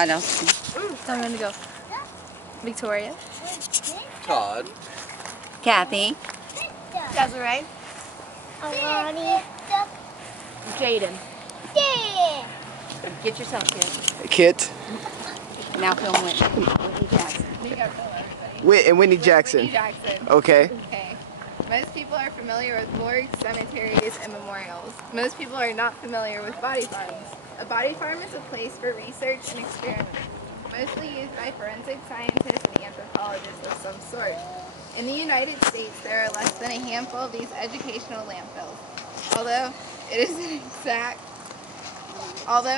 I know. Tell me when to go. Victoria. Todd. Kathy. Desiree. Alani. Jaden. Yeah. Get yourself, kid. Kit. Now film Whitney. Whitney Jackson. You gotta film everybody. And Whitney Jackson. Whitney Jackson. Okay. Okay. Most people are familiar with morgues, cemeteries, and memorials. Most people are not familiar with body farms. A body farm is a place for research and experiment, mostly used by forensic scientists and anthropologists of some sort. In the United States, there are less than a handful of these educational landfills. Although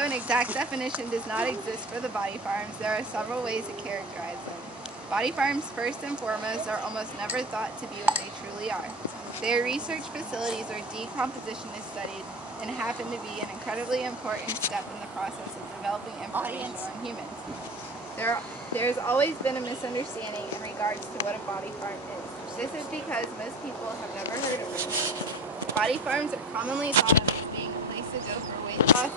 an exact definition does not exist for the body farms, there are several ways to characterize them. Body farms, first and foremost, are almost never thought to be what they truly are. They are research facilities where decomposition is studied and happen to be an incredibly important step in the process of developing information on humans. There has always been a misunderstanding in regards to what a body farm is. This is because most people have never heard of it. Body farms are commonly thought of as being a place to go for weight loss.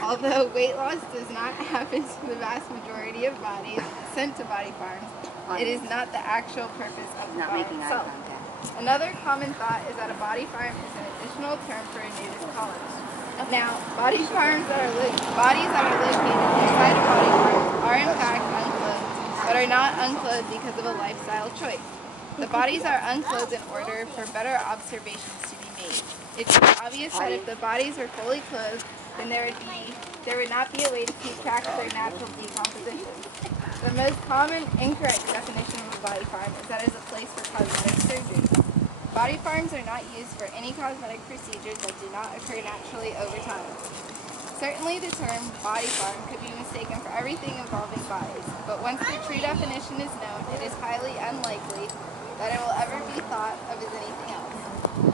Although weight loss does not happen to the vast majority of bodies sent to body farms, it is not the actual purpose of the farm itself. Another common thought is that a body farm is an additional term for a nudist colony. Now, bodies that are located inside a body farm are in fact unclothed, but are not unclothed because of a lifestyle choice. The bodies are unclothed in order for better observations to be made. It should be obvious that if the bodies were fully clothed, then there would not be a way to keep track of their natural decomposition. The most common incorrect definition of a body farm is that it is a place for cosmetic surgery. Body farms are not used for any cosmetic procedures that do not occur naturally over time. Certainly the term body farm could be mistaken for everything involving bodies, but once the true definition is known, it is highly unlikely that it will ever be thought of as anything else.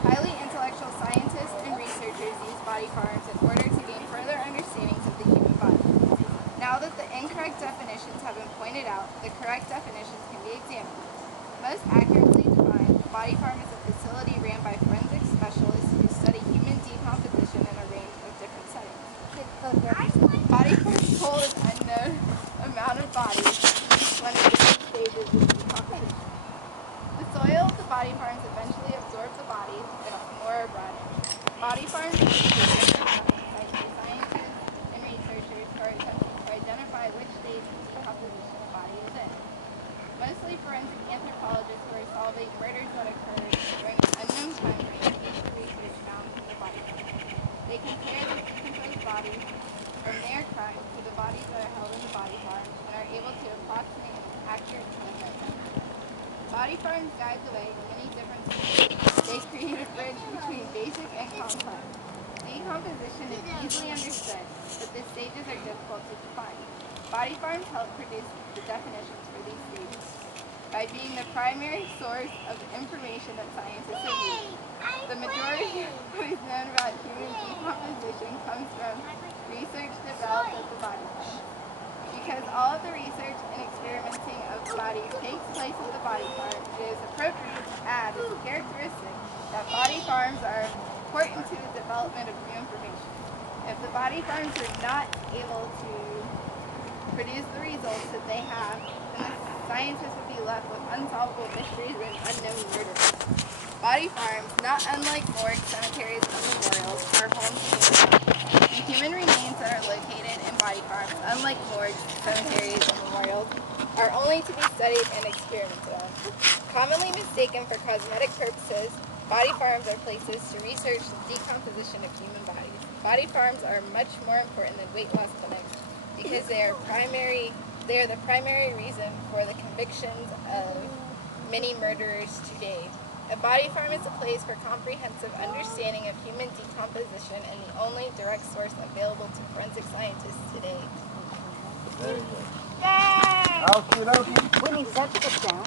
Highly intellectual scientists and researchers use body farms in order to gain further understandings of the human body. Now that the incorrect definitions have been pointed out, the correct definitions can be examined. Most accurately defined, a body farm is a facility ran by forensic specialists who study human decomposition in a range of different settings. Body farms hold an unknown amount of bodies when at different stages of decomposition. The soil of the body farms eventually absorb the bodies and more are brought in. Body farms are scientists and researchers who are attempting to identify which stage of decomposition a body is in. Mostly forensic anthropologists who are solving murders that occurred during an unknown time frame to use the research found in the body farm. They compare the decomposed bodies from their crimes to the bodies that are held in the body farm and are able to approximate an accurate time of them. Body farms guide the way in many different stages. They create a bridge between basic and complex. Decomposition is easily understood, but the stages are difficult to define. Body farms help produce the definitions for these stages by being the primary source of the information that scientists are using. The majority of what is known about human decomposition comes from research developed at the body farm. Because all of the research and experimenting of the body takes place at the body farm, it is appropriate to add as a characteristic that body farms are important to the development of new information. If the body farms are not able to produce the results that they have, then the scientists would be left with unsolvable mysteries and unknown murders. Body farms, not unlike morgues, cemeteries, and memorials, are home to the human remains that are located in body farms, unlike morgues, cemeteries, and memorials, are only to be studied and experimented on. Commonly mistaken for cosmetic purposes, body farms are places to research the decomposition of human bodies. Body farms are much more important than weight loss clinics because they are the primary reason for the convictions of many murderers today. A body farm is a place for comprehensive understanding of human decomposition and the only direct source available to forensic scientists today. Yay! Whitney, does that put down?